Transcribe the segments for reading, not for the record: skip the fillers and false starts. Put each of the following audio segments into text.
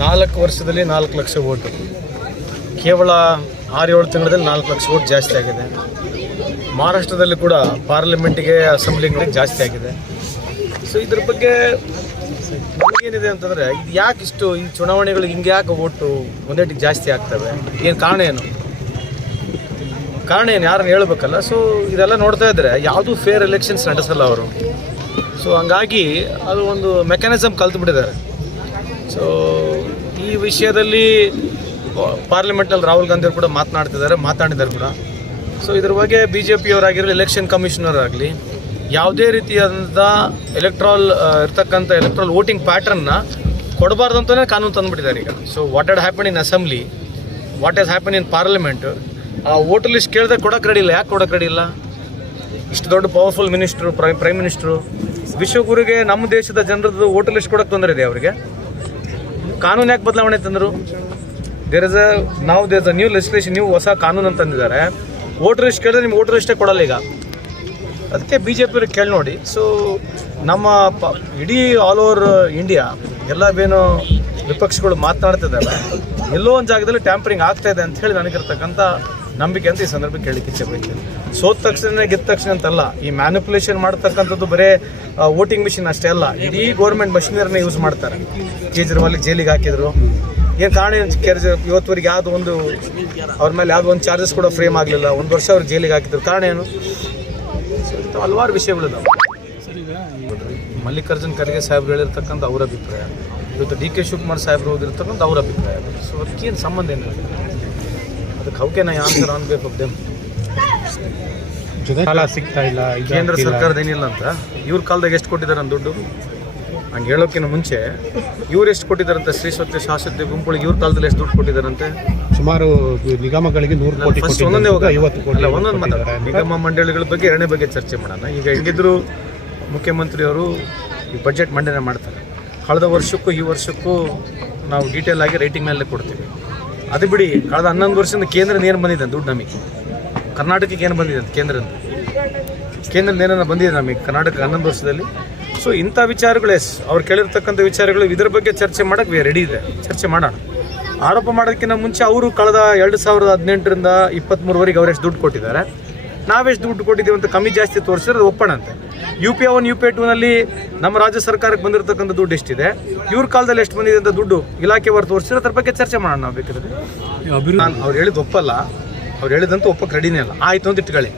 4 ವರ್ಷದಲ್ಲಿ 4 ಲಕ್ಷ ಓಟು, ಕೇವಲ 6-7 ತಿಂಗಳಲ್ಲಿ 4 ಲಕ್ಷ ಓಟ್ ಜಾಸ್ತಿ ಆಗಿದೆ. ಮಹಾರಾಷ್ಟ್ರದಲ್ಲಿ ಕೂಡ ಪಾರ್ಲಿಮೆಂಟಿಗೆ ಅಸೆಂಬ್ಲಿಗೆ ಜಾಸ್ತಿ ಆಗಿದೆ. ಸೊ ಇದ್ರ ಬಗ್ಗೆ ಏನಿದೆ ಅಂತಂದರೆ, ಇದು ಯಾಕೆ ಇಷ್ಟು ಈ ಚುನಾವಣೆಗಳು ಹಿಂಗೆ ಯಾಕೆ ಓಟು ಒಂದೇಟಿಗೆ ಜಾಸ್ತಿ ಆಗ್ತವೆ, ಏನು ಕಾರಣ ಏನು ಯಾರನ್ನು ಹೇಳಬೇಕಲ್ಲ. ಸೊ ಇದೆಲ್ಲ ನೋಡ್ತಾ ಇದ್ದರೆ ಯಾವುದೂ ಫೇರ್ ಎಲೆಕ್ಷನ್ಸ್ ನಡೆಸಲ್ಲ ಅವರು. ಸೊ ಹಂಗಾಗಿ ಅದು ಒಂದು ಮೆಕ್ಯಾನಿಸಮ್ ಕಲ್ತ್ಬಿಟ್ಟಿದ್ದಾರೆ. ಸೊ ಈ ವಿಷಯದಲ್ಲಿ ಪಾರ್ಲಿಮೆಂಟಲ್ಲಿ ರಾಹುಲ್ ಗಾಂಧಿ ಅವರು ಕೂಡ ಮಾತಾಡಿದ್ದಾರೆ ಕೂಡ. ಸೊ ಇದ್ರ ಬಗ್ಗೆ BJP ಅವರಾಗಿರಲಿ, ಎಲೆಕ್ಷನ್ ಕಮಿಷನರ್ ಆಗಲಿ, ಯಾವುದೇ ರೀತಿಯಾದಂಥ ಎಲೆಕ್ಟ್ರಲ್ ವೋಟಿಂಗ್ ಪ್ಯಾಟ್ರನ್ನ ಕೊಡಬಾರ್ದು ಅಂತಲೇ ಕಾನೂನು ತಂದುಬಿಟ್ಟಿದ್ದಾರೆ ಈಗ. So what had happen in assembly, what has happen in parliament, ಆ ವೋಟರ್ ಲಿಸ್ಟ್ ಕೇಳಿದ್ರೆ ಕೊಡೋಕೆ ರೆಡಿ ಇಲ್ಲ. ಯಾಕೆ ಕೊಡೋಕೆ ರೆಡಿ ಇಲ್ಲ? ಇಷ್ಟು ದೊಡ್ಡ ಪವರ್ಫುಲ್ ಮಿನಿಸ್ಟ್ರು, ಪ್ರೈಮ್ ಮಿನಿಸ್ಟ್ರು, ವಿಶ್ವಗುರಿಗೆ ನಮ್ಮ ದೇಶದ ಜನರದ್ದು ವೋಟರ್ ಲಿಸ್ಟ್ ಕೊಡೋಕೆ ತೊಂದರೆ ಇದೆ ಅವರಿಗೆ. ಕಾನೂನು ಯಾಕೆ ಬದಲಾವಣೆ ತಂದರು? There is a new legislation, new ಹೊಸ ಕಾನೂನು ಅಂತಂದಿದ್ದಾರೆ. ವೋಟರ್ ಲಿಸ್ಟ್ ಕೇಳಿದ್ರೆ ನಿಮ್ಗೆ ವೋಟರ್ ಲಿಸ್ಟೇ ಕೊಡಲ್ಲ ಈಗ. ಅದಕ್ಕೆ BJP ಅವ್ರಿಗೆ ಕೇಳಿ ನೋಡಿ. ಸೊ ನಮ್ಮ ಇಡೀ ಆಲ್ ಓವರ್ ಇಂಡಿಯಾ ಎಲ್ಲವೇನು ವಿಪಕ್ಷಗಳು ಮಾತನಾಡ್ತಿದ್ದಾರೆ, ಎಲ್ಲೋ ಒಂದು ಜಾಗದಲ್ಲಿ ಟ್ಯಾಂಪರಿಂಗ್ ಆಗ್ತಾ ಇದೆ ಅಂತ ಹೇಳಿ ನನಗಿರ್ತಕ್ಕಂಥ ನಂಬಿಕೆ ಅಂತ ಈ ಸಂದರ್ಭಕ್ಕೆ ಕೇಳಲಿಕ್ಕೆ ಇಚ್ಛೆ ಪಡ್ತೀನಿ. ಸೋತ ತಕ್ಷಣ ಗೆದ್ದ ತಕ್ಷಣ ಅಂತಲ್ಲ, ಈ ಮ್ಯಾನಿಪುಲೇಷನ್ ಮಾಡ್ತಕ್ಕಂಥದ್ದು ಬರೀ ವೋಟಿಂಗ್ ಮಿಷಿನ್ ಅಷ್ಟೇ ಅಲ್ಲ, ಇಡೀ ಗೌರ್ಮೆಂಟ್ ಮಷಿನರಿನ ಯೂಸ್ ಮಾಡ್ತಾರೆ. ಕೇಜ್ರಿವಾಲ್ ಜೈಲಿಗೆ ಹಾಕಿದ್ರು, ಏನು ಕಾರಣ? ಇವತ್ತುವರೆಗೆ ಯಾವುದೋ ಒಂದು ಅವ್ರ ಮೇಲೆ ಯಾವುದೋ ಒಂದು ಚಾರ್ಜಸ್ ಕೂಡ ಫ್ರೇಮ್ ಆಗಲಿಲ್ಲ. 1 ವರ್ಷ ಅವ್ರಿಗೆ ಜೈಲಿಗೆ ಹಾಕಿದ್ರು. ಕಾರಣ ಏನು? ಹಲವಾರು ವಿಷಯಗಳಿದಾವೆ. ಮಲ್ಲಿಕಾರ್ಜುನ್ ಖರ್ಗೆ ಸಾಹೇಬ್ರು ಹೇಳಿರ್ತಕ್ಕಂಥ ಅವ್ರ ಅಭಿಪ್ರಾಯ, ಇವತ್ತು DK ಶಿವಕುಮಾರ್ ಸಾಹೇಬ್ರು ಓದಿರ್ತಕ್ಕಂಥ ಅವ್ರ ಅಭಿಪ್ರಾಯ. ಸೊ ಅದಕ್ಕೇನು ಸಂಬಂಧ ಏನಿಲ್ಲ. ಅದಕ್ಕೆ how can I answer on behalf of them? ಸಾಲ ಸಿಗ್ತಾ ಇಲ್ಲ, ಕೇಂದ್ರ ಸರ್ಕಾರದ ಏನಿಲ್ಲ ಅಂತ. ಇವ್ರ ಕಾಲದಾಗ ಎಷ್ಟು ಕೊಟ್ಟಿದ್ದಾರೆ ಅಂತ ದುಡ್ಡು? ಹಂಗೆ ಹೇಳೋಕ್ಕಿಂತ ಮುಂಚೆ ಇವ್ರು ಎಷ್ಟು ಕೊಟ್ಟಿದ್ದಾರಂತೆ? ಶ್ರೀ ಸತ್ಯ ಶಾಶ್ವತ ಗುಂಪುಗಳಿಗೆ ಇವ್ರ ಕಾಲದಲ್ಲಿ ಎಷ್ಟು ದುಡ್ಡು ಕೊಟ್ಟಿದ್ದಾರಂತೆ? ಸುಮಾರು ನಿಗಮಗಳಿಗೆ 100 ಕೋಟಿ. ಒಂದೊಂದೇ 50 ಕೋಟಿ. ಒಂದೊಂದು ಮಾತಾಡ. ನಿಗಮ ಮಂಡಳಿಗಳ ಬಗ್ಗೆ ಎರಡನೇ ಬಗ್ಗೆ ಚರ್ಚೆ ಮಾಡೋಣ. ಈಗ ಹೆಂಗಿದ್ರು ಮುಖ್ಯಮಂತ್ರಿಯವರು ಈ ಬಜೆಟ್ ಮಂಡನೆ ಮಾಡ್ತಾರೆ. ಕಳೆದ ವರ್ಷಕ್ಕೂ ಈ ವರ್ಷಕ್ಕೂ ನಾವು ಡೀಟೇಲ್ ಆಗಿ ರೈಟಿಂಗ್ ಮೇಲೆ ಕೊಡ್ತೀವಿ. ಅದು ಬಿಡಿ, ಕಳೆದ 11 ವರ್ಷದಿಂದ ಕೇಂದ್ರದ ಏನು ಬಂದಿದೆ ದುಡ್ಡು ನಮಗೆ? ಕರ್ನಾಟಕಕ್ಕೆ ಏನು ಬಂದಿದೆ ಅಂತ ಕೇಂದ್ರದ ಏನಾರ ಬಂದಿದೆ ನಮಗೆ ಕರ್ನಾಟಕ 11 ವರ್ಷದಲ್ಲಿ? ಸೊ ಇಂಥ ವಿಚಾರಗಳು ಅವ್ರು ಕೇಳಿರ್ತಕ್ಕಂಥ ವಿಚಾರಗಳು, ಇದ್ರ ಬಗ್ಗೆ ಚರ್ಚೆ ಮಾಡೋಕ್ಕೆ ರೆಡಿ ಇದೆ. ಚರ್ಚೆ ಮಾಡೋಣ. ಆರೋಪ ಮಾಡೋದಕ್ಕಿಂತ ಮುಂಚೆ ಅವರು ಕಳೆದ 2018ರಿಂದ 23ವರೆಗೆ ಅವ್ರು ಎಷ್ಟು ದುಡ್ಡು ಕೊಟ್ಟಿದ್ದಾರೆ, ನಾವೆಷ್ಟು ದುಡ್ಡು ಕೊಟ್ಟಿದ್ದೀವಿ ಅಂತ ಕಮ್ಮಿ ಜಾಸ್ತಿ ತೋರಿಸಿದ್ರೆ ಅದು ಒಪ್ಪೋಣ ಅಂತೆ. UPI 1 UPI 2ನಲ್ಲಿ ನಮ್ಮ ರಾಜ್ಯ ಸರ್ಕಾರಕ್ಕೆ ಬಂದಿರತಕ್ಕಂಥ ದುಡ್ಡು ಎಷ್ಟಿದೆ, ಇವ್ರ ಕಾಲದಲ್ಲಿ ಎಷ್ಟು ಬಂದಿದೆ ಅಂತ ದುಡ್ಡು ಇಲಾಖೆವಾರು ತೋರಿಸಿದ್ರೆ ಅದ್ರ ಬಗ್ಗೆ ಚರ್ಚೆ ಮಾಡೋಣ. ನಾವು ಬೇಕಾದ್ರೆ ಅವ್ರು ಹೇಳಿದ್ದು ಒಪ್ಪಲ್ಲ, ಅವ್ರು ಹೇಳಿದಂತ ಒಪ್ಪಕ್ಕೆ ರೆಡಿನೇ ಅಲ್ಲ. ಆಯಿತು ಅಂತ ಇಟ್ಕೊಳ್ಳಿ.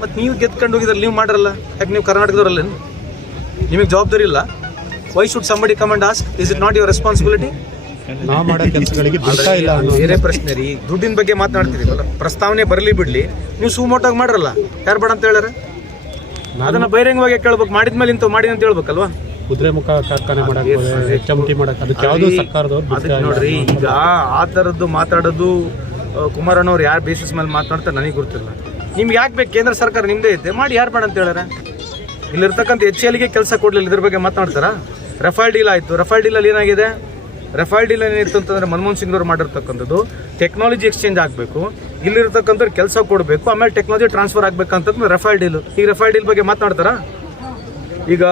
ಮತ್ತು ನೀವು ಗೆದ್ಕೊಂಡು ಹೋಗಿದ್ರೆ ನೀವು ಮಾಡ್ರಲ್ಲ, ಯಾಕೆ ನೀವು ಕರ್ನಾಟಕದವರಲ್ಲೇನು? ನಿಮಗೆ ಜವಾಬ್ದಾರಿ ಇಲ್ಲ? Why should somebody come and ask? Is it not your responsibility? ನಾವು ಮಾಡೋ ಕೆಲಸಗಳಿಗೆ ಬೇರೆ ಪ್ರಶ್ನೆ ರೀ. ದುಡ್ಡಿನ ಬಗ್ಗೆ ಮಾತನಾಡ್ತೀರಿ, ಪ್ರಸ್ತಾವನೆ ಬರಲಿ ಬಿಡಲಿ, ನೀವು ಸುಮೋಟಾಗಿ ಮಾಡ್ರಲ್ಲ. ಯಾರು ಬೇಡ ಅಂತ ಹೇಳ್ಯಾರ? ಅದನ್ನು ಬಹಿರಂಗವಾಗಿ ಕೇಳ್ಬೇಕು. ಮಾಡಿದ್ಮೇಲೆ ಇಂಥ ಮಾಡಿ ಅಂತ ಹೇಳ್ಬೇಕಲ್ವಾ? ಕುದುರೆ ಮುಖ ಕಾರ್ಖಾನೆ ಮಾಡಕ್ಕೆ, HMT ಮಾಡಕ್ಕೆ, ಅದಕ್ಕೆ ಯಾವುದೋ ಸರ್ಕಾರದವ್ರು ನೋಡ್ರಿ. ಈಗ ಆ ಥರದ್ದು ಮಾತಾಡೋದು ಕುಮಾರಣ್ಣವ್ರು ಯಾರು ಬೇಸಿಸ್ ಮೇಲೆ ಮಾತನಾಡ್ತಾರೆ ನನಗೆ ಗೊತ್ತಿಲ್ಲ. ನಿಮ್ಗೆ ಯಾಕೆ ಬೇಕು? ಕೇಂದ್ರ ಸರ್ಕಾರ ನಿಮ್ಮದೇ ಐತೆ, ಮಾಡಿ. ಯಾರು ಬೇಡ ಅಂತ ಹೇಳ್ಯಾರ? ಇಲ್ಲಿರ್ತಕ್ಕಂಥ HCLಗೆ ಕೆಲಸ ಕೊಡಲಿಲ್ಲ, ಇದ್ರ ಬಗ್ಗೆ ಮಾತನಾಡ್ತಾರಾ? ರಫೇಲ್ ಡೀಲ್ ಆಯಿತು. ರಫೇಲ್ ಡೀಲಲ್ಲಿ ಏನಾಗಿದೆ? ರಫೇಲ್ ಡೀಲ್ ಏನಿತ್ತು ಅಂತಂದರೆ ಮನಮೋಹನ್ ಸಿಂಗ್ ಅವರು ಮಾಡಿರ್ತಕ್ಕಂಥದ್ದು ಟೆಕ್ನಾಲಜಿ ಎಕ್ಸ್ಚೇಂಜ್ ಆಗಬೇಕು, ಇಲ್ಲಿರ್ತಕ್ಕಂಥವ್ರು ಕೆಲಸ ಕೊಡಬೇಕು, ಆಮೇಲೆ ಟೆಕ್ನಾಲಜಿ ಟ್ರಾನ್ಸ್ಫರ್ ಆಗಬೇಕಂತಂದ್ರೆ ರಫೇಲ್ ಡೀಲು. ಈಗ ರಫೇಲ್ ಡೀಲ್ ಬಗ್ಗೆ ಮಾತನಾಡ್ತಾರಾ? ಈಗ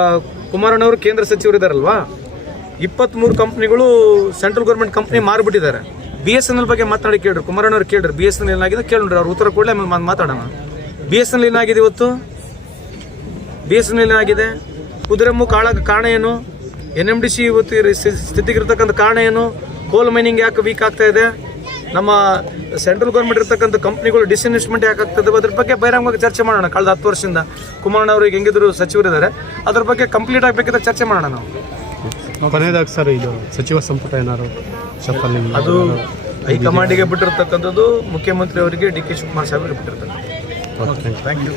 ಕುಮಾರಣ್ಣವರು ಕೇಂದ್ರ ಸಚಿವರು ಇದ್ದಾರಲ್ವಾ, 23 ಕಂಪ್ನಿಗಳು ಸೆಂಟ್ರಲ್ ಗೌರ್ಮೆಂಟ್ ಕಂಪ್ನಿ ಮಾರ್ಬಿಟ್ಟಿದ್ದಾರೆ. BSNL ಬಗ್ಗೆ ಮಾತನಾಡಿ ಕೇಳ್ರಿ, ಕುಮಾರಣ್ಣವ್ರು ಕೇಳ್ರಿ. BSNL ಏನಾಗಿದೆ ಕೇಳ್ರಿ, ಅವ್ರು ಉತ್ತರ ಕೊಡಲಿ, ಆಮೇಲೆ ಮಾತಾಡೋಣ. BSNL ಏನಾಗಿದೆ ಇವತ್ತು? BSNL ಏನಾಗಿದೆ? ಕುದುರೆ ಮುಖ ಹಾಳಾಗ ಕಾರಣ ಏನು? NMDC ಇವತ್ತು ಸ್ಥಿತಿಗಿರ್ತಕ್ಕಂಥ ಕಾರಣ ಏನು? ಕೋಲ್ ಮೈನಿಂಗ್ ಯಾಕೆ ವೀಕ್ ಆಗ್ತಾ ಇದೆ? ನಮ್ಮ ಸೆಂಟ್ರಲ್ ಗೌರ್ಮೆಂಟ್ ಇರ್ತಕ್ಕಂಥ ಕಂಪ್ನಿಗಳು ಡಿಸ್ಇನ್ವೆಸ್ಟ್ಮೆಂಟ್ ಯಾಕೆ ಆಗ್ತದೆ? ಅದ್ರ ಬಗ್ಗೆ ಬಹಿರಂಗವಾಗಿ ಚರ್ಚೆ ಮಾಡೋಣ. ಕಳೆದ 10 ವರ್ಷದಿಂದ ಕುಮಾರಣ್ಣವ್ರಿಗೆ ಹೆಂಗಿದ್ರು ಸಚಿವರಿದ್ದಾರೆ, ಅದ್ರ ಬಗ್ಗೆ ಕಂಪ್ಲೀಟ್ ಆಗಬೇಕಿದ್ರೆ ಚರ್ಚೆ ಮಾಡೋಣ ನಾವು. ಕೊನೆಯದಾಗಿ ಸರ್, ಇದು ಸಚಿವ ಸಂಪುಟ ಏನಾದ್ರು ಶಫಲ್ ಅದು ಹೈಕಮಾಂಡಿಗೆ ಬಿಟ್ಟಿರ್ತಕ್ಕಂಥದ್ದು, ಮುಖ್ಯಮಂತ್ರಿ ಅವರಿಗೆ DK ಶಿವಕುಮಾರ್ ಸಾಹೇಬರಿಗೆ ಬಿಟ್ಟಿರ್ತಾರೆ. Thank you.